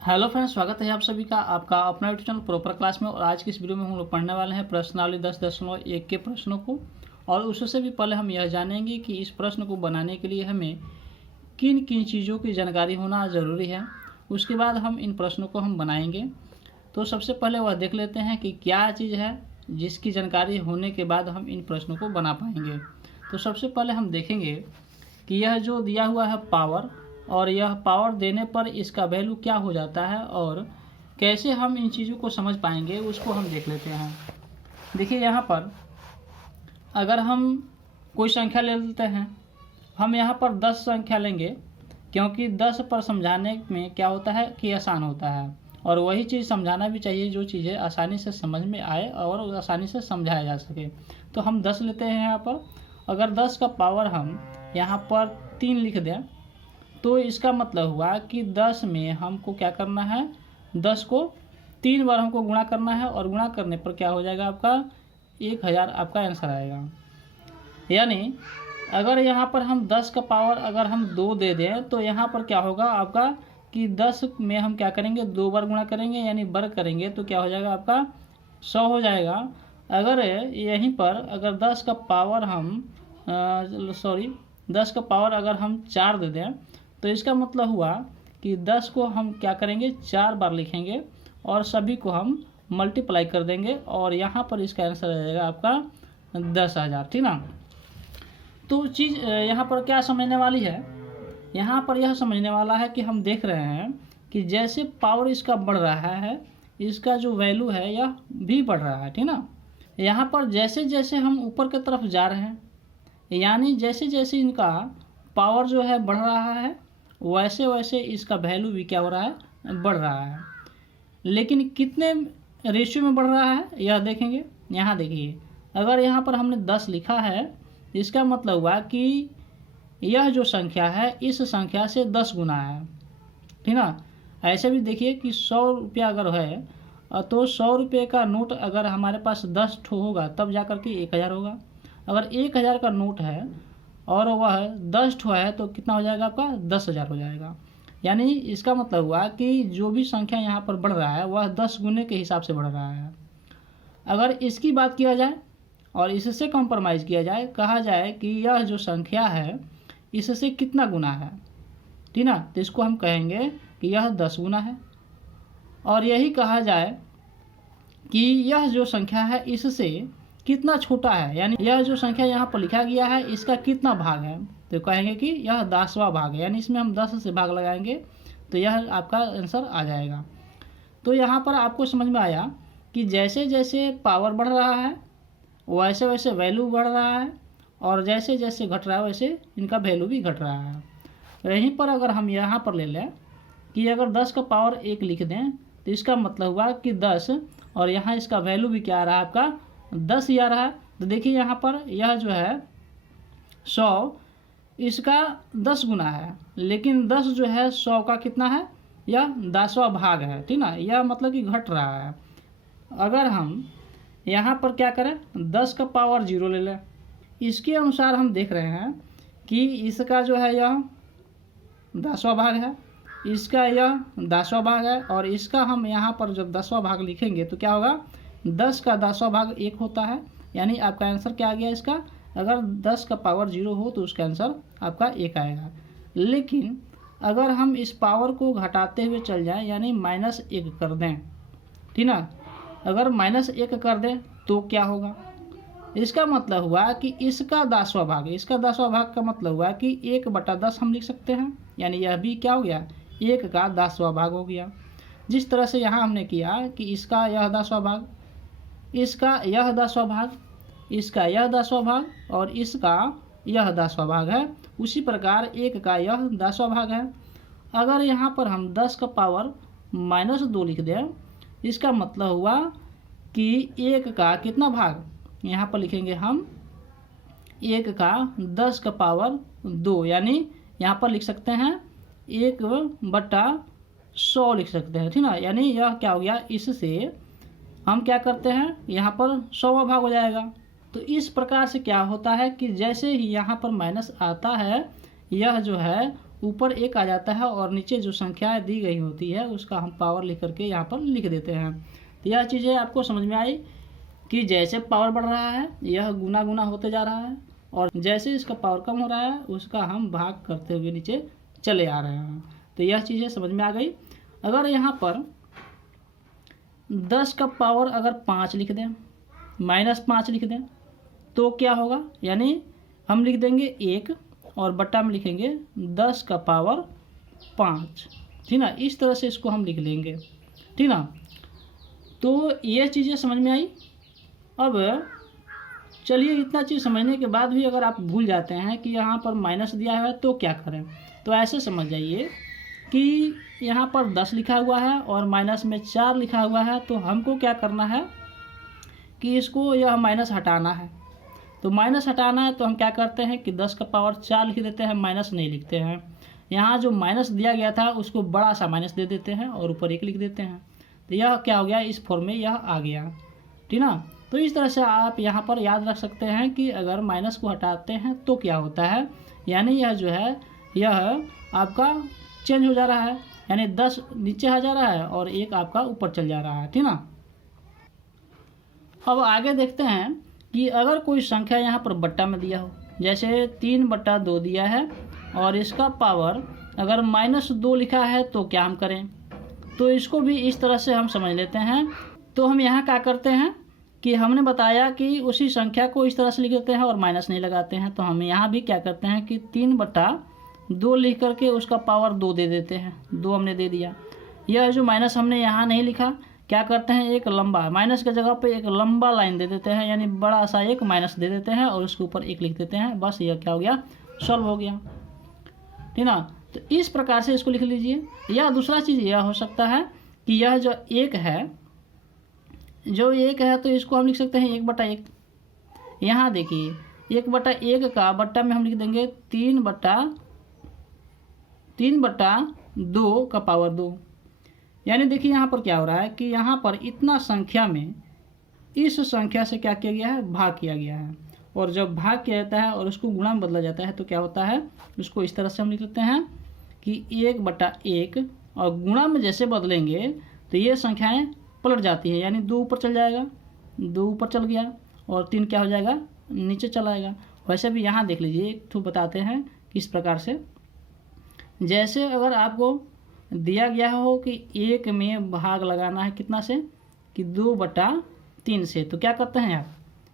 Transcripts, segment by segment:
Hello friends, स्वागत है आप सभी का आपका अपना यूट्यूब चैनल प्रॉपर क्लास में। और आज की इस वीडियो में हम लोग पढ़ने वाले हैं प्रश्नावली 10.1 के प्रश्नों को। और उससे भी पहले हम यह जानेंगे कि इस प्रश्न को बनाने के लिए हमें किन किन चीज़ों की जानकारी होना ज़रूरी है। उसके बाद हम इन प्रश्नों को हम बनाएंगे। तो सबसे पहले वह देख लेते हैं कि क्या चीज़ है जिसकी जानकारी होने के बाद हम इन प्रश्नों को बना पाएंगे। तो सबसे पहले हम देखेंगे कि यह जो दिया हुआ है पावर, और यह पावर देने पर इसका वैल्यू क्या हो जाता है और कैसे हम इन चीज़ों को समझ पाएंगे उसको हम देख लेते हैं। देखिए यहाँ पर अगर हम कोई संख्या ले लेते हैं, हम यहाँ पर 10 संख्या लेंगे क्योंकि 10 पर समझाने में क्या होता है कि आसान होता है। और वही चीज़ समझाना भी चाहिए जो चीज़ें आसानी से समझ में आए और आसानी से समझाया जा सके। तो हम 10 लेते हैं यहाँ पर। अगर 10 का पावर हम यहाँ पर 3 लिख दें तो इसका मतलब हुआ कि 10 में हमको क्या करना है, 10 को 3 बार हमको गुणा करना है। और गुणा करने पर क्या हो जाएगा, आपका 1000 आपका आंसर आएगा। यानी अगर यहाँ पर हम 10 का पावर अगर हम 2 दे दें तो यहाँ पर क्या होगा आपका कि 10 में हम क्या करेंगे, 2 बार गुणा करेंगे यानी वर्ग करेंगे तो क्या हो जाएगा आपका 100 हो जाएगा। अगर यहीं पर अगर 10 का पावर हम 10 का पावर अगर हम 4 दे दें तो इसका मतलब हुआ कि 10 को हम क्या करेंगे, 4 बार लिखेंगे और सभी को हम मल्टीप्लाई कर देंगे और यहाँ पर इसका आंसर आ जाएगा आपका 10,000। ठीक ना। तो चीज़ यहाँ पर क्या समझने वाली है, यहाँ पर यह समझने वाला है कि हम देख रहे हैं कि जैसे पावर इसका बढ़ रहा है, इसका जो वैल्यू है यह भी बढ़ रहा है। ठीक ना। यहाँ पर जैसे जैसे हम ऊपर की तरफ जा रहे हैं, यानी जैसे जैसे इनका पावर जो है बढ़ रहा है वैसे वैसे इसका वैल्यू भी क्या हो रहा है, बढ़ रहा है। लेकिन कितने रेशियो में बढ़ रहा है यह देखेंगे। यहाँ देखिए, अगर यहाँ पर हमने 10 लिखा है इसका मतलब हुआ कि यह जो संख्या है इस संख्या से 10 गुना है। ठीक ना। ऐसे भी देखिए कि 100 रुपया अगर है तो 100 रुपये का नोट अगर हमारे पास 10 ठो होगा तब जा कर के 1000 होगा। अगर 1000 का नोट है और वह 10 ठो है तो कितना हो जाएगा आपका 10,000 हो जाएगा। यानी इसका मतलब हुआ कि जो भी संख्या यहाँ पर बढ़ रहा है वह 10 गुने के हिसाब से बढ़ रहा है। अगर इसकी बात किया जाए और इससे कंप्रोमाइज़ किया जाए, कहा जाए कि यह जो संख्या है इससे कितना गुना है, ठीक ना, तो इसको हम कहेंगे कि यह 10 गुना है। और यही कहा जाए कि यह जो संख्या है इससे कितना छोटा है, यानी यह जो संख्या यहाँ पर लिखा गया है इसका कितना भाग है, तो कहेंगे कि यह 10वां भाग है। यानी इसमें हम 10 से भाग लगाएंगे तो यह आपका आंसर आ जाएगा। तो यहाँ पर आपको समझ में आया कि जैसे जैसे पावर बढ़ रहा है वैसे वैसे वैल्यू बढ़ रहा है और जैसे जैसे घट रहा है वैसे इनका वैल्यू भी घट रहा है। यहीं पर अगर हम यहाँ पर ले लें कि अगर 10 का पावर 1 लिख दें तो इसका मतलब हुआ कि 10 और यहाँ इसका वैल्यू भी क्या आ रहा है आपका 10 ही आ रहा है। तो देखिए यहाँ पर यह जो है 100 इसका 10 गुना है, लेकिन 10 जो है 100 का कितना है, यह 10वां भाग है। ठीक ना। यह मतलब कि घट रहा है। अगर हम यहाँ पर क्या करें, 10 का पावर 0 ले लें, इसके अनुसार हम देख रहे हैं कि इसका जो है यह 10वां भाग है, इसका यह 10वां भाग है और इसका हम यहाँ पर जब 10वां भाग लिखेंगे तो क्या होगा, 10 का 10वां भाग 1 होता है। यानी आपका आंसर क्या आ गया इसका, अगर 10 का पावर 0 हो तो उसका आंसर आपका 1 आएगा। लेकिन अगर हम इस पावर को घटाते हुए चल जाएं यानी -1 कर दें, ठीक ना, अगर -1 कर दें तो क्या होगा, इसका मतलब हुआ कि इसका 10वां भाग, इसका 10वां भाग का मतलब हुआ कि 1/10 हम लिख सकते हैं। यानी यह भी क्या हो गया, 1 का 10वां भाग हो गया। जिस तरह से यहाँ हमने किया कि इसका यह 10वां भाग, इसका यह 10वां भाग, इसका यह 10वां भाग और इसका यह 10वां भाग है, उसी प्रकार 1 का यह 10वां भाग है। अगर यहाँ पर हम 10 का पावर -2 लिख दें, इसका मतलब हुआ कि 1 का कितना भाग, यहाँ पर लिखेंगे हम 1 का 10 का पावर 2, यानी यहाँ पर लिख सकते हैं 1/100 लिख सकते हैं। ठीक ना। यानी यह क्या हो गया, इससे हम क्या करते हैं यहाँ पर 100वां भाग हो जाएगा। तो इस प्रकार से क्या होता है कि जैसे ही यहाँ पर माइनस आता है यह जो है ऊपर 1 आ जाता है और नीचे जो संख्याएं दी गई होती है उसका हम पावर लिख करके यहाँ पर लिख देते हैं। तो यह चीज़ें आपको समझ में आई कि जैसे पावर बढ़ रहा है यह गुना गुना होते जा रहा है, और जैसे इसका पावर कम हो रहा है उसका हम भाग करते हुए नीचे चले आ रहे हैं। तो यह चीज़ें समझ में आ गई। अगर यहाँ पर 10 का पावर अगर 5 लिख दें, -5 लिख दें तो क्या होगा, यानी हम लिख देंगे 1 और बट्टा में लिखेंगे 10 का पावर 5, ठीक ना। इस तरह से इसको हम लिख लेंगे, ठीक ना। तो ये चीज़ें समझ में आई। अब चलिए इतना चीज़ समझने के बाद भी अगर आप भूल जाते हैं कि यहाँ पर माइनस दिया है तो क्या करें, तो ऐसे समझ जाइए कि यहाँ पर 10 लिखा हुआ है और माइनस में 4 लिखा हुआ है, तो हमको क्या करना है कि इसको यह माइनस हटाना है। तो माइनस हटाना है तो हम क्या करते हैं कि 10 का पावर 4 लिख देते हैं, माइनस नहीं लिखते हैं। यहाँ जो माइनस दिया गया था उसको बड़ा सा माइनस दे देते हैं और ऊपर 1 लिख देते हैं। तो यह क्या हो गया, इस फॉर्म में यह आ गया, ठीक ना। तो इस तरह से आप यहाँ पर याद रख सकते हैं कि अगर माइनस को हटाते हैं तो क्या होता है, यानी यह जो है यह आपका चेंज हो जा रहा है, यानी 10 नीचे आ जा रहा है और 1 आपका ऊपर चल जा रहा है, ठीक ना। अब आगे देखते हैं कि अगर कोई संख्या यहाँ पर बट्टा में दिया हो, जैसे 3/2 दिया है और इसका पावर अगर -2 लिखा है तो क्या हम करें, तो इसको भी इस तरह से हम समझ लेते हैं। तो हम यहाँ क्या करते हैं कि हमने बताया कि उसी संख्या को इस तरह से लिख देते हैं और माइनस नहीं लगाते हैं। तो हम यहाँ भी क्या करते हैं कि 3/2 लिख करके उसका पावर 2 दे देते हैं, 2 हमने दे दिया। यह जो माइनस हमने यहाँ नहीं लिखा, क्या करते हैं एक लंबा माइनस की जगह पे एक लंबा लाइन दे देते हैं, यानी बड़ा सा एक माइनस दे देते हैं और उसके ऊपर 1 लिख देते हैं। बस यह क्या हो गया, सॉल्व हो गया, ठीक ना। तो इस प्रकार से इसको लिख लीजिए। या दूसरा चीज़ यह हो सकता है कि यह जो 1 है तो इसको हम लिख सकते हैं 1/1। यहाँ देखिए 1/1 का बट्टा में हम लिख देंगे 3/2 का पावर 2। यानी देखिए यहाँ पर क्या हो रहा है कि यहाँ पर इतना संख्या में इस संख्या से क्या किया गया है, भाग किया गया है। और जब भाग किया जाता है और उसको गुणा में बदला जाता है तो क्या होता है, उसको इस तरह से हम लिख लेते हैं कि 1/1, और गुणा में जैसे बदलेंगे तो ये संख्याएं पलट जाती है, यानी 2 ऊपर चल जाएगा, 2 ऊपर चल गया और 3 क्या हो जाएगा, नीचे चला आएगा। वैसे भी यहाँ देख लीजिए, एक तो बताते हैं किस प्रकार से। जैसे अगर आपको दिया गया हो कि 1 में भाग लगाना है कितना से, कि 2/3 से, तो क्या करते हैं आप,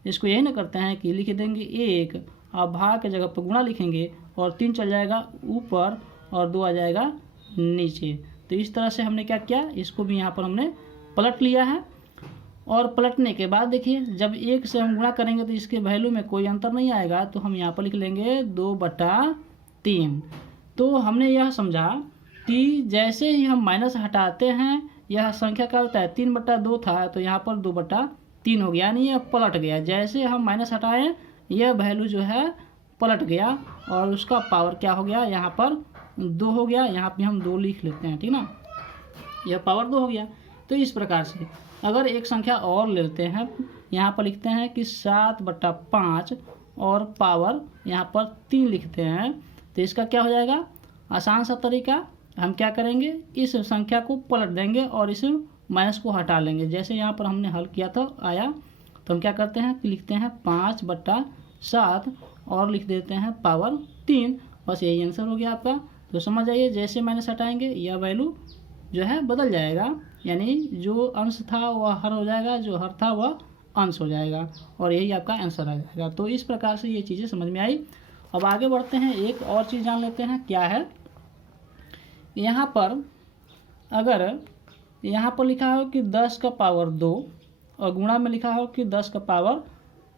इसको यही ना करते हैं कि लिख देंगे 1, आप भाग के जगह पर गुणा लिखेंगे और 3 चल जाएगा ऊपर और 2 आ जाएगा नीचे। तो इस तरह से हमने क्या किया, इसको भी यहाँ पर हमने पलट लिया है। और पलटने के बाद देखिए जब 1 से हम गुणा करेंगे तो इसके वैल्यू में कोई अंतर नहीं आएगा, तो हम यहाँ पर लिख लेंगे 2/3। तो हमने यह समझा कि जैसे ही हम माइनस हटाते हैं, यह संख्या क्या होता है, 3/2 था तो यहाँ पर 2/3 हो गया, यानी यह पलट गया। जैसे हम माइनस हटाएं यह वैल्यू जो है पलट गया और उसका पावर क्या हो गया, यहाँ पर 2 हो गया। यहाँ पे हम 2 लिख लेते हैं, ठीक ना, यह पावर 2 हो गया। तो इस प्रकार से अगर एक संख्या और लेते हैं, यहाँ पर लिखते हैं कि 7/5 और पावर यहाँ पर 3 लिखते हैं, तो इसका क्या हो जाएगा, आसान सा तरीका, हम क्या करेंगे इस संख्या को पलट देंगे और इस माइनस को हटा लेंगे। जैसे यहाँ पर हमने हल किया था आया, तो हम क्या करते हैं कि लिखते हैं 5/7 और लिख देते हैं पावर 3। बस यही आंसर हो गया आपका। तो समझ आइए, जैसे माइनस हटाएंगे यह वैल्यू जो है बदल जाएगा, यानी जो अंश था वह हर हो जाएगा, जो हर था वह अंश हो जाएगा, और यही आपका आंसर आ जाएगा। तो इस प्रकार से ये चीज़ें समझ में आई। अब आगे बढ़ते हैं, एक और चीज़ जान लेते हैं क्या है। यहाँ पर अगर यहाँ पर लिखा हो कि 10 का पावर 2 और गुणा में लिखा हो कि 10 का पावर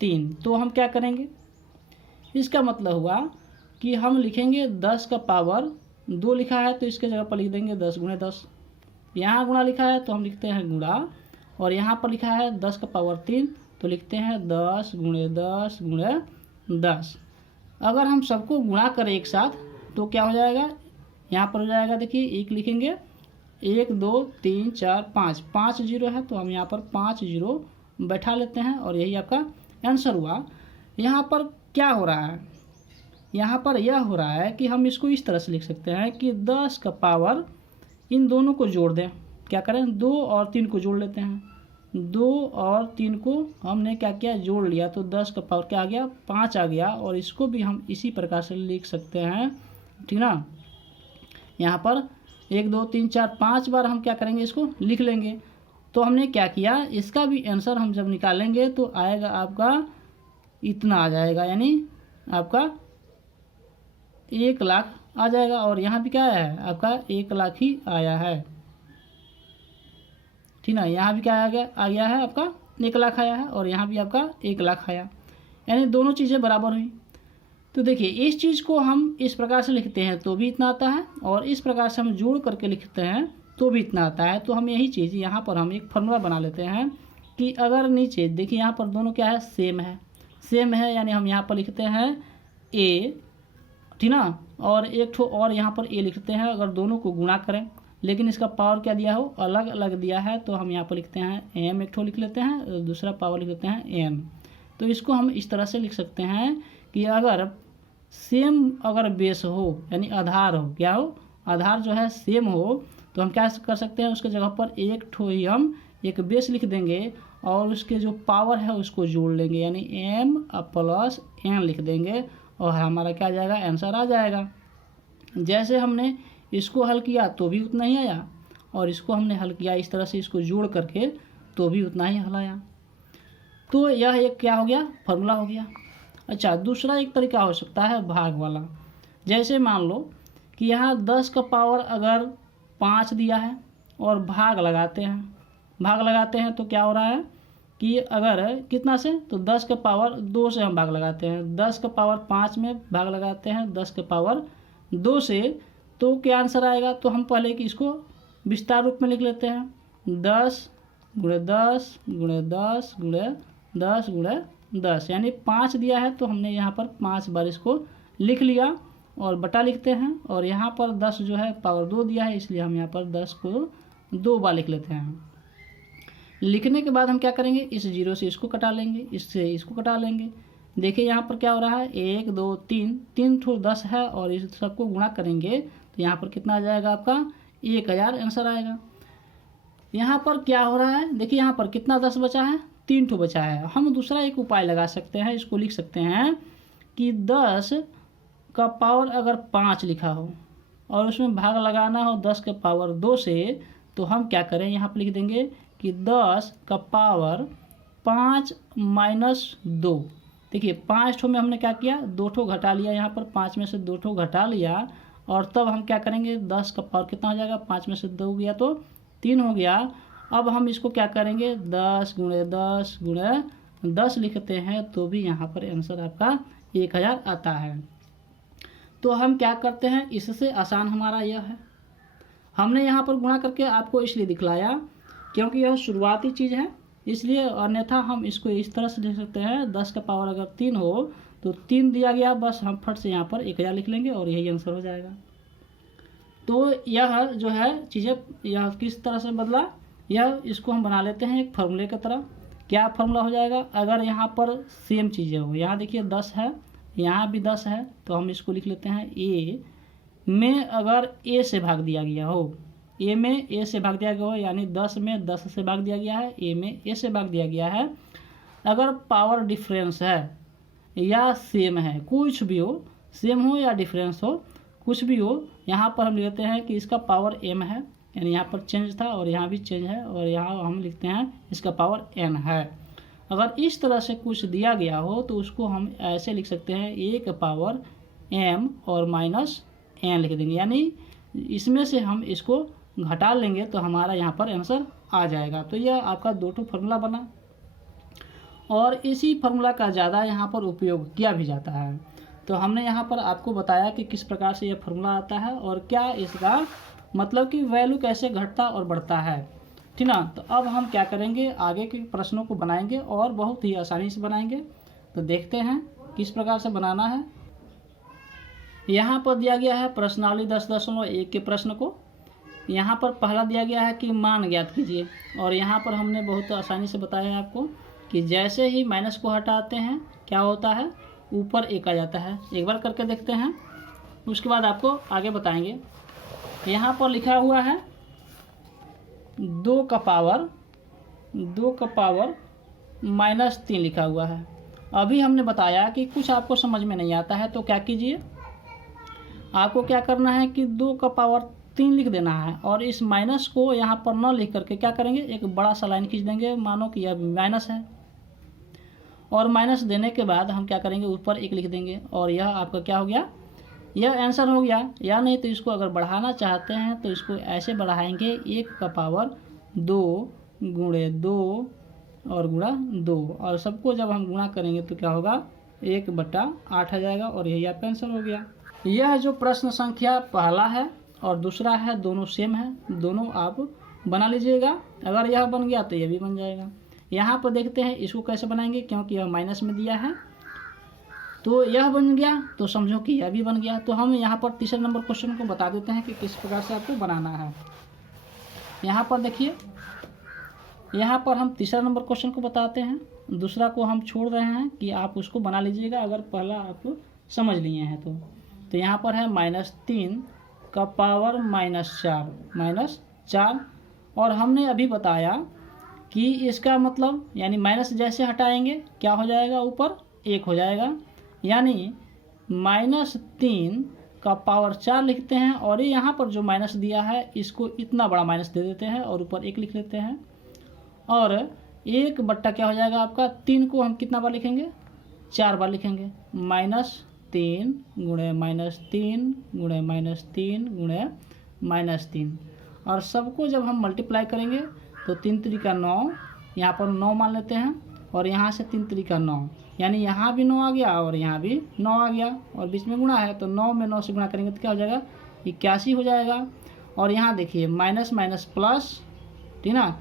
3, तो हम क्या करेंगे, इसका मतलब हुआ कि हम लिखेंगे 10 का पावर 2 लिखा है तो इसके जगह पर लिख देंगे 10 × 10। यहाँ गुणा लिखा है तो हम लिखते हैं गुणा, और यहाँ पर लिखा है 10 का पावर 3 तो लिखते हैं 10 × 10 × 10। अगर हम सबको गुणा करें एक साथ तो क्या हो जाएगा, यहाँ पर हो जाएगा, देखिए 1 लिखेंगे, 1 2 3 4 5, 5 जीरो है तो हम यहाँ पर 5 जीरो बैठा लेते हैं और यही आपका आंसर हुआ। यहाँ पर क्या हो रहा है, यहाँ पर यह हो रहा है कि हम इसको इस तरह से लिख सकते हैं कि 10 का पावर इन दोनों को जोड़ दें। क्या करें, 2 और 3 को जोड़ लेते हैं। 2 और 3 को हमने क्या किया, जोड़ लिया, तो 10 का पावर क्या आ गया, 5 आ गया। और इसको भी हम इसी प्रकार से लिख सकते हैं, ठीक ना। यहाँ पर 1 2 3 4 5 बार हम क्या करेंगे, इसको लिख लेंगे। तो हमने क्या किया, इसका भी आंसर हम जब निकालेंगे तो आएगा आपका इतना आ जाएगा, यानी आपका 1 लाख आ जाएगा। और यहाँ भी क्या आया है, आपका 1 लाख ही आया है, ठीक ना। यहाँ भी क्या आ गया है आपका 1 लाख आया है, और यहाँ भी आपका 1 लाख आया, यानी दोनों चीज़ें बराबर हुई। तो देखिए इस चीज़ को हम इस प्रकार से लिखते हैं तो भी इतना आता है, और इस प्रकार से हम जोड़ करके लिखते हैं तो भी इतना आता है। तो हम यही चीज़ यहाँ पर हम एक फार्मूला बना लेते हैं कि अगर नीचे देखिए यहाँ पर दोनों क्या है, सेम है, यानी हम यहाँ पर लिखते हैं ए, ठीक ना, और एक ठो और यहाँ पर ए लिखते हैं अगर दोनों को गुणा करें, लेकिन इसका पावर क्या दिया हो, अलग अलग दिया है, तो हम यहाँ पर लिखते हैं एम, एक ठो लिख लेते हैं, दूसरा पावर लिख लेते हैं एन। तो इसको हम इस तरह से लिख सकते हैं कि अगर सेम अगर बेस हो, यानी आधार हो, क्या हो, आधार जो है सेम हो, तो हम क्या कर सकते हैं, उसके जगह पर एक ठो ही हम एक बेस लिख देंगे और उसके जो पावर है उसको जोड़ लेंगे, यानी एम प्लस एन लिख देंगे, और हमारा क्या आ जाएगा, आंसर आ जाएगा। जैसे हमने इसको हल किया तो भी उतना ही आया, और इसको हमने हल किया इस तरह से इसको जोड़ करके तो भी उतना ही हल आया। तो यह एक क्या हो गया, फार्मूला हो गया। अच्छा, दूसरा एक तरीका हो सकता है भाग वाला। जैसे मान लो कि यहाँ 10 का पावर अगर 5 दिया है और भाग लगाते हैं तो क्या हो रहा है कि अगर कितना से, तो 10 का पावर 2 से हम भाग लगाते हैं, 10 का पावर 5 में भाग लगाते हैं 10 का पावर 2 से, तो क्या आंसर आएगा। तो हम पहले कि इसको विस्तार रूप में लिख लेते हैं, 10 गुणे 10 गुणे 10 गुणे 10 गुणे 10, यानी 5 दिया है तो हमने यहाँ पर 5 बार इसको लिख लिया और बटा लिखते हैं, और यहाँ पर 10 जो है पावर 2 दिया है, इसलिए हम यहाँ पर 10 को 2 बार लिख लेते हैं। लिखने के बाद हम क्या करेंगे, इस 0 से इसको कटा लेंगे, इससे इसको कटा लेंगे। देखिए यहाँ पर क्या हो रहा है, 1 2 3 ठो 10 है, और इस सबको गुणा करेंगे तो यहाँ पर कितना आ जाएगा, आपका 1000 आंसर आएगा। यहाँ पर क्या हो रहा है, देखिए यहाँ पर कितना 10 बचा है, 3 ठो बचा है। हम दूसरा एक उपाय लगा सकते हैं, इसको लिख सकते हैं कि 10 का पावर अगर 5 लिखा हो और उसमें भाग लगाना हो 10 के पावर 2 से, तो हम क्या करें, यहाँ पर लिख देंगे कि 10 का पावर 5 माइनस 2। देखिए 5 ठो में हमने क्या किया, 2 ठो घटा लिया, यहाँ पर 5 में से 2 ठो घटा लिया, और तब हम क्या करेंगे, 10 का पावर कितना हो जाएगा, 5 में से 2 गया तो 3 हो गया। अब हम इसको क्या करेंगे, 10 गुणे 10 गुणे 10 लिखते हैं तो भी यहाँ पर आंसर आपका 1000 आता है। तो हम क्या करते हैं, इससे आसान हमारा यह है, हमने यहाँ पर गुणा करके आपको इसलिए दिखलाया क्योंकि यह शुरुआती चीज़ है, इसलिए, अन्यथा हम इसको इस तरह से लिख सकते हैं, 10 का पावर अगर 3 हो तो 3 दिया गया, बस हम फट से यहाँ पर 1000 लिख लेंगे और यही आंसर हो जाएगा। तो यह जो है चीज़ें, यह किस तरह से बदला, यह इसको हम बना लेते हैं एक फार्मूले की तरह। क्या फार्मूला हो जाएगा, अगर यहाँ पर सेम चीज़ें हो, यहाँ देखिए 10 है, यहाँ भी 10 है, तो हम इसको लिख लेते हैं ए में अगर ए से भाग दिया गया हो, ए में ए से भाग दिया गया हो, यानी 10 में 10 से भाग दिया गया है, ए में ए से भाग दिया गया है। अगर पावर डिफरेंस है या सेम है, कुछ भी हो, सेम हो या डिफरेंस हो, कुछ भी हो, यहाँ पर हम लिखते हैं कि इसका पावर m है, यानी यहाँ पर चेंज था और यहाँ भी चेंज है, और यहाँ हम लिखते हैं इसका पावर n है। अगर इस तरह से कुछ दिया गया हो तो उसको हम ऐसे लिख सकते हैं, a का पावर m और माइनस n लिख देंगे, यानी इसमें से हम इसको घटा लेंगे तो हमारा यहाँ पर आंसर आ जाएगा। तो यह आपका 2 ठो फार्मूला बना, और इसी फार्मूला का ज़्यादा यहाँ पर उपयोग किया भी जाता है। तो हमने यहाँ पर आपको बताया कि किस प्रकार से यह फार्मूला आता है और क्या इसका मतलब कि वैल्यू कैसे घटता और बढ़ता है, ठीक ना। तो अब हम क्या करेंगे, आगे के प्रश्नों को बनाएंगे और बहुत ही आसानी से बनाएंगे। तो देखते हैं किस प्रकार से बनाना है। यहाँ पर दिया गया है प्रश्नावली 10.1 के प्रश्न को। यहाँ पर पहला दिया गया है कि मान ज्ञात कीजिए, और यहाँ पर हमने बहुत आसानी से बताया है आपको कि जैसे ही माइनस को हटाते हैं क्या होता है, ऊपर 1 आ जाता है। एक बार करके देखते हैं, उसके बाद आपको आगे बताएंगे। यहाँ पर लिखा हुआ है 2 का पावर -3 लिखा हुआ है। अभी हमने बताया कि कुछ आपको समझ में नहीं आता है तो क्या कीजिए, आपको क्या करना है कि 2 का पावर 3 लिख देना है और इस माइनस को यहाँ पर न लिख करके क्या करेंगे, एक बड़ा सा लाइन खींच देंगे, मानो कि यह माइनस है। और माइनस देने के बाद हम क्या करेंगे, ऊपर 1 लिख देंगे और यह आपका क्या हो गया, यह आंसर हो गया। या नहीं तो इसको अगर बढ़ाना चाहते हैं तो इसको ऐसे बढ़ाएंगे, 1 का पावर 2 गुणे 2 और गुणा 2, और सबको जब हम गुणा करेंगे तो क्या होगा, 1/8 आ जाएगा और यही आपका आंसर हो गया। यह जो प्रश्न संख्या पहला है और दूसरा है, दोनों सेम है, दोनों आप बना लीजिएगा। अगर यह बन गया तो यह भी बन जाएगा। यहाँ पर देखते हैं इसको कैसे बनाएंगे, क्योंकि यह माइनस में दिया है तो यह बन गया, तो समझो कि यह भी बन गया। तो हम यहाँ पर तीसरे नंबर क्वेश्चन को बता देते हैं कि किस प्रकार से आपको बनाना है। यहाँ पर देखिए, यहाँ पर हम तीसरा नंबर क्वेश्चन को बताते हैं, दूसरा को हम छोड़ रहे हैं कि आप उसको बना लीजिएगा अगर पहला आप समझ लिए हैं तो यहाँ पर है -3 का पावर -4 और हमने अभी बताया कि इसका मतलब यानी माइनस जैसे हटाएंगे क्या हो जाएगा, ऊपर 1 हो जाएगा। यानी -3 का पावर 4 लिखते हैं और ये यहाँ पर जो माइनस दिया है इसको इतना बड़ा माइनस दे देते हैं और ऊपर 1 लिख लेते हैं। और 1 बट्टा क्या हो जाएगा आपका, 3 को हम कितना बार लिखेंगे, 4 बार लिखेंगे। -3 गुणे -3 गुणे -3 गुणे -3, और सबको जब हम मल्टीप्लाई करेंगे तो 3 त्रिका 9, यहाँ पर 9 मान लेते हैं और यहाँ से 3 त्रिका 9, यानी यहाँ भी 9 आ गया और यहाँ भी 9 आ गया और बीच में गुणा है तो 9 में 9 से गुणा करेंगे तो क्या हो जाएगा, 81 हो जाएगा। और यहाँ देखिए माइनस माइनस प्लस, ठीक ना।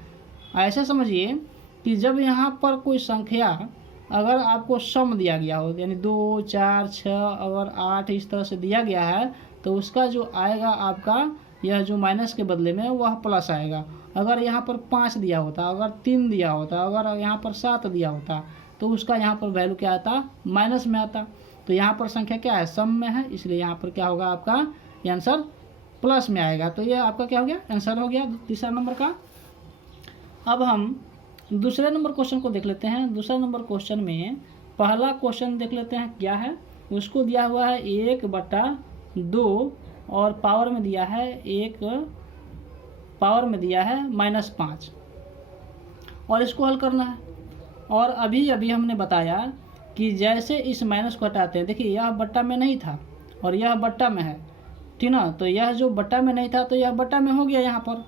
ऐसे समझिए कि जब यहाँ पर कोई संख्या अगर आपको सम दिया गया हो, यानी 2 4 6 और 8 इस तरह से दिया गया है तो उसका जो आएगा आपका, यह जो माइनस के बदले में वह प्लस आएगा। अगर यहाँ पर 5 दिया होता, अगर 3 दिया होता, अगर यहाँ पर 7 दिया होता तो उसका यहाँ पर वैल्यू क्या आता, माइनस में आता। तो यहाँ पर संख्या क्या है, सम में है, इसलिए यहाँ पर क्या होगा आपका आंसर प्लस में आएगा। तो यह आपका क्या हो गया, आंसर हो गया तीसरा नंबर का। अब हम दूसरे नंबर क्वेश्चन को देख लेते हैं। दूसरा नंबर क्वेश्चन में पहला क्वेश्चन देख लेते हैं क्या है। उसको दिया हुआ है 1/2 और पावर में दिया है -5 और इसको हल करना है। और अभी हमने बताया कि जैसे इस माइनस को हटाते हैं, देखिए यह बट्टा में नहीं था और यह बट्टा में है, ठीक ना। तो यह जो बट्टा में नहीं था तो यह बट्टा में हो गया यहाँ पर,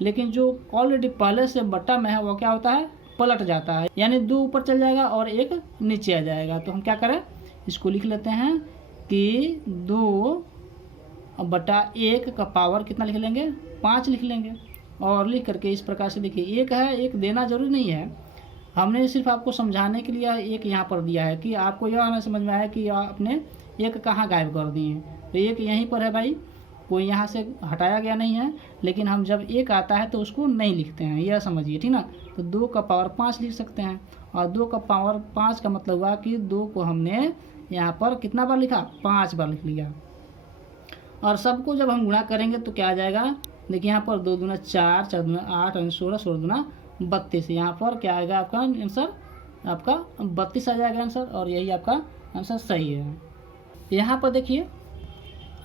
लेकिन जो ऑलरेडी पहले से बट्टा में है वो क्या होता है, पलट जाता है, यानी 2 ऊपर चल जाएगा और 1 नीचे आ जाएगा। तो हम क्या करें, इसको लिख लेते हैं कि 2/1 का पावर कितना लिख लेंगे, 5 लिख लेंगे। और लिख करके इस प्रकार से देखिए, 1 है, 1 देना जरूरी नहीं है, हमने सिर्फ आपको समझाने के लिए 1 यहाँ पर दिया है कि आपको यह ना समझ में आया कि आपने 1 कहाँ गायब कर दिए। तो 1 यहीं पर है भाई, कोई यहाँ से हटाया गया नहीं है, लेकिन हम जब 1 आता है तो उसको नहीं लिखते हैं, यह समझिए, ठीक ना। तो 2 का पावर 5 लिख सकते हैं और 2 का पावर 5 का मतलब हुआ कि 2 को हमने यहाँ पर कितना बार लिखा, 5 बार लिख लिया। और सबको जब हम गुणा करेंगे तो क्या आ जाएगा, देखिए यहाँ पर 2 दूना 4, 4 दूना 8 और 16, 16 दूना 32, यहाँ पर क्या आएगा आपका आंसर, आपका 32 आ जाएगा आंसर, और यही आपका आंसर सही है। यहाँ पर देखिए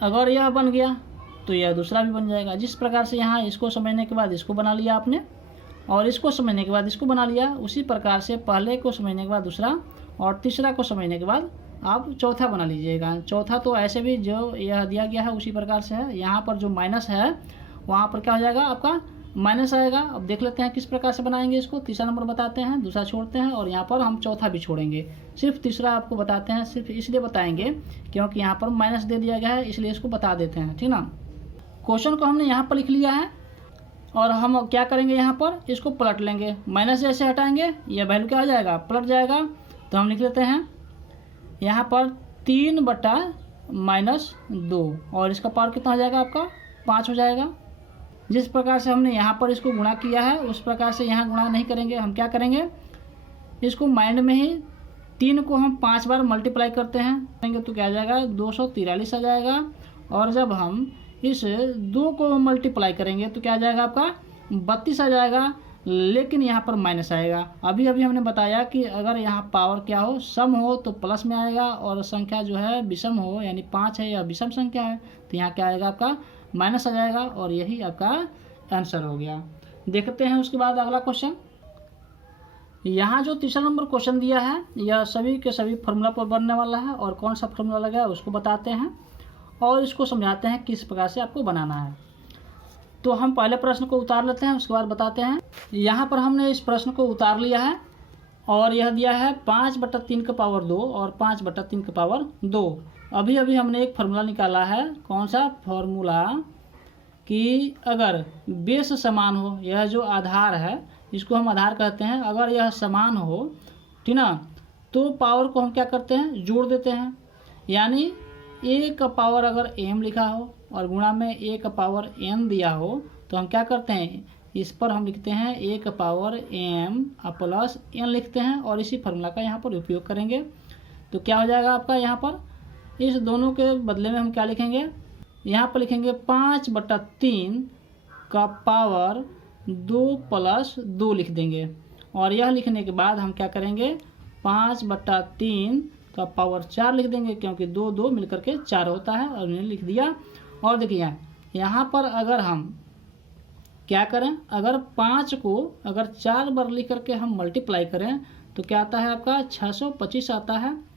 अगर यह बन गया तो यह दूसरा भी बन जाएगा। जिस प्रकार से यहाँ इसको समझने के बाद इसको बना लिया आपने और इसको समझने के बाद इसको बना लिया, उसी प्रकार से पहले को समझने के बाद दूसरा और तीसरा को समझने के बाद आप चौथा बना लीजिएगा। चौथा तो ऐसे भी जो यह दिया गया है उसी प्रकार से है, यहाँ पर जो माइनस है वहाँ पर क्या हो जाएगा आपका माइनस आएगा। अब देख लेते हैं किस प्रकार से बनाएंगे इसको। तीसरा नंबर बताते हैं, दूसरा छोड़ते हैं और यहाँ पर हम चौथा भी छोड़ेंगे। सिर्फ तीसरा आपको बताते हैं, सिर्फ इसलिए बताएंगे क्योंकि यहाँ पर माइनस दे दिया गया है, इसलिए इसको बता देते हैं, ठीक ना। क्वेश्चन को हमने यहाँ पर लिख लिया है और हम क्या करेंगे, यहाँ पर इसको पलट लेंगे। माइनस जैसे हटाएंगे यह वैल्यू क्या हो जाएगा, पलट जाएगा। तो हम लिख लेते हैं यहाँ पर 3/-2 और इसका पावर कितना हो जाएगा आपका, 5 हो जाएगा। जिस प्रकार से हमने यहाँ पर इसको गुणा किया है उस प्रकार से यहाँ गुणा नहीं करेंगे, हम क्या करेंगे, इसको माइंड में ही 3 को हम 5 बार मल्टीप्लाई करते हैं तो क्या आ जाएगा 243 आ जाएगा। और जब हम इस 2 को मल्टीप्लाई करेंगे तो क्या आ जाएगा आपका 32 आ जाएगा, लेकिन यहाँ पर माइनस आएगा। अभी हमने बताया कि अगर यहाँ पावर क्या हो, सम हो तो प्लस में आएगा, और संख्या जो है विषम हो यानी 5 है या विषम संख्या है तो यहाँ क्या आएगा आपका माइनस आ जाएगा, और यही आपका आंसर हो गया। देखते हैं उसके बाद अगला क्वेश्चन। यहाँ जो तीसरा नंबर क्वेश्चन दिया है यह सभी के सभी फॉर्मूला पर बनने वाला है, और कौन सा फॉर्मूला लगा है उसको बताते हैं और इसको समझाते हैं किस प्रकार से आपको बनाना है। तो हम पहले प्रश्न को उतार लेते हैं, उसके बाद बताते हैं। यहाँ पर हमने इस प्रश्न को उतार लिया है और यह दिया है 5/3 का पावर 2 और 5/3 का पावर 2। अभी हमने एक फार्मूला निकाला है। कौन सा फार्मूला? कि अगर बेस समान हो, यह जो आधार है इसको हम आधार कहते हैं, अगर यह समान हो ठीक ना, तो पावर को हम क्या करते हैं जोड़ देते हैं। यानी a का पावर अगर m लिखा हो और गुणा में a का पावर n दिया हो तो हम क्या करते हैं, इस पर हम लिखते हैं a का पावर m प्लस n लिखते हैं, और इसी फार्मूला का यहाँ पर उपयोग करेंगे। तो क्या हो जाएगा आपका, यहाँ पर इस दोनों के बदले में हम क्या लिखेंगे, यहाँ पर लिखेंगे 5/3 का पावर 2 + 2 लिख देंगे। और यह लिखने के बाद हम क्या करेंगे 5/3 का पावर 4 लिख देंगे, क्योंकि 2 मिलकर के 4 होता है, और मैंने लिख दिया। और देखिए यहाँ पर अगर हम क्या करें, अगर 5 को अगर 4 बार लिख करके हम मल्टीप्लाई करें तो क्या आता है आपका 625 आता है।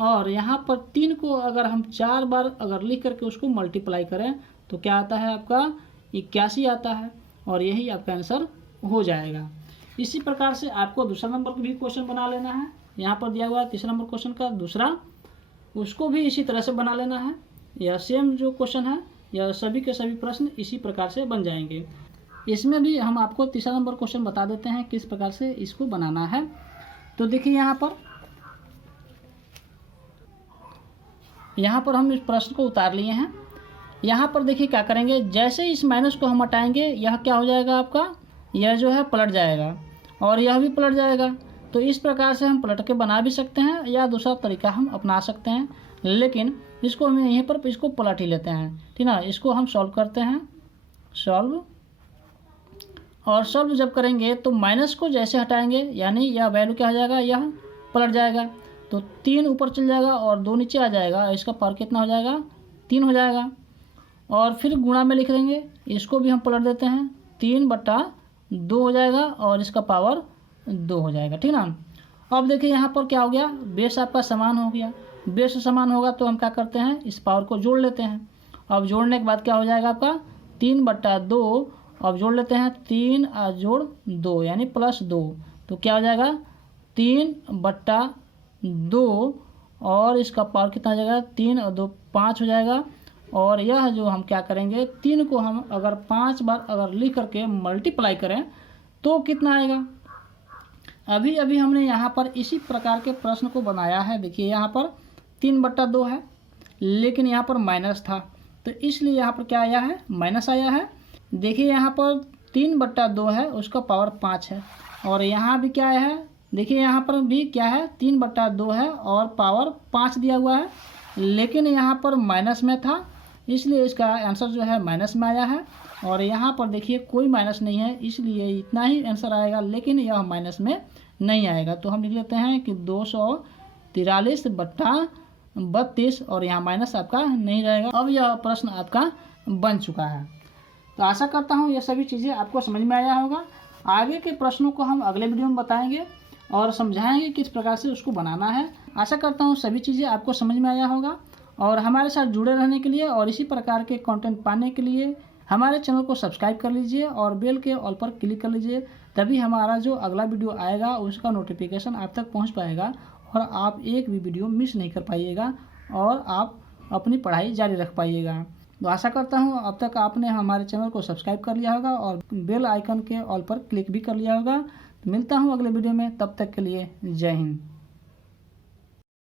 और यहाँ पर 3 को अगर हम 4 बार अगर लिख करके उसको मल्टीप्लाई करें तो क्या आता है आपका 81 आता है, और यही आपका आंसर हो जाएगा। इसी प्रकार से आपको दूसरा नंबर का भी क्वेश्चन बना लेना है। यहाँ पर दिया हुआ है तीसरा नंबर क्वेश्चन का दूसरा, उसको भी इसी तरह से बना लेना है। यह सेम जो क्वेश्चन है, यह सभी के सभी प्रश्न इसी प्रकार से बन जाएंगे। इसमें भी हम आपको तीसरा नंबर क्वेश्चन बता देते हैं किस प्रकार से इसको बनाना है। तो देखिए यहाँ पर हम इस प्रश्न को उतार लिए हैं। यहाँ पर देखिए क्या करेंगे, जैसे इस माइनस को हम हटाएंगे यह क्या हो जाएगा आपका, यह जो है पलट जाएगा और यह भी पलट जाएगा। तो इस प्रकार से हम पलट के बना भी सकते हैं, या दूसरा तरीका हम अपना सकते हैं, लेकिन इसको हम यहीं पर इसको पलट ही लेते हैं ठीक ना। इसको हम सॉल्व करते हैं, सॉल्व, और सॉल्व जब करेंगे तो माइनस को जैसे हटाएंगे यानी यह वैल्यू क्या हो जाएगा, यह पलट जाएगा। तो 3 ऊपर चल जाएगा और 2 नीचे आ जाएगा, इसका पावर कितना हो जाएगा 3 हो जाएगा। और फिर गुणा में लिख देंगे, इसको भी हम पलट देते हैं, 3/2 हो जाएगा और इसका पावर 2 हो जाएगा ठीक ना। अब देखिए यहाँ पर क्या हो गया, बेस आपका समान हो गया। बेस समान होगा तो हम क्या करते हैं, इस पावर को जोड़ लेते हैं। अब जोड़ने के बाद क्या हो जाएगा आपका 3/2, अब जोड़ लेते हैं 3 जोड़ 2 यानी +2, तो क्या हो जाएगा 3/2, और इसका पावर कितना हो जाएगा 3 और 2 5 हो जाएगा। और यह जो हम क्या करेंगे 3 को हम अगर 5 बार अगर लिख करके मल्टीप्लाई करें तो कितना आएगा। अभी हमने यहाँ पर इसी प्रकार के प्रश्न को बनाया है। देखिए यहाँ पर 3/2 है, लेकिन यहाँ पर माइनस था तो इसलिए यहाँ पर क्या आया है, माइनस आया है। देखिए यहाँ पर 3/2 है, उसका पावर 5 है, और यहाँ भी क्या है, देखिए यहाँ पर भी क्या है 3/2 है और पावर 5 दिया हुआ है, लेकिन यहाँ पर माइनस में था इसलिए इसका आंसर जो है माइनस में आया है। और यहाँ पर देखिए कोई माइनस नहीं है इसलिए इतना ही आंसर आएगा, लेकिन यह माइनस में नहीं आएगा। तो हम लिख लेते हैं कि 243/32, और यहाँ माइनस आपका नहीं रहेगा। अब यह प्रश्न आपका बन चुका है। तो आशा करता हूँ यह सभी चीज़ें आपको समझ में आया होगा। आगे के प्रश्नों को हम अगले वीडियो में बताएंगे और समझाएंगे किस प्रकार से उसको बनाना है। आशा करता हूँ सभी चीज़ें आपको समझ में आया होगा, और हमारे साथ जुड़े रहने के लिए और इसी प्रकार के कंटेंट पाने के लिए हमारे चैनल को सब्सक्राइब कर लीजिए और बेल के ऑल पर क्लिक कर लीजिए, तभी हमारा जो अगला वीडियो आएगा उसका नोटिफिकेशन आप तक पहुंच पाएगा और आप एक भी वीडियो मिस नहीं कर पाइएगा और आप अपनी पढ़ाई जारी रख पाइएगा। तो आशा करता हूँ अब तक आपने हमारे चैनल को सब्सक्राइब कर लिया होगा और बेल आइकन के ऑल पर क्लिक भी कर लिया होगा। तो मिलता हूँ अगले वीडियो में, तब तक के लिए जय हिंद।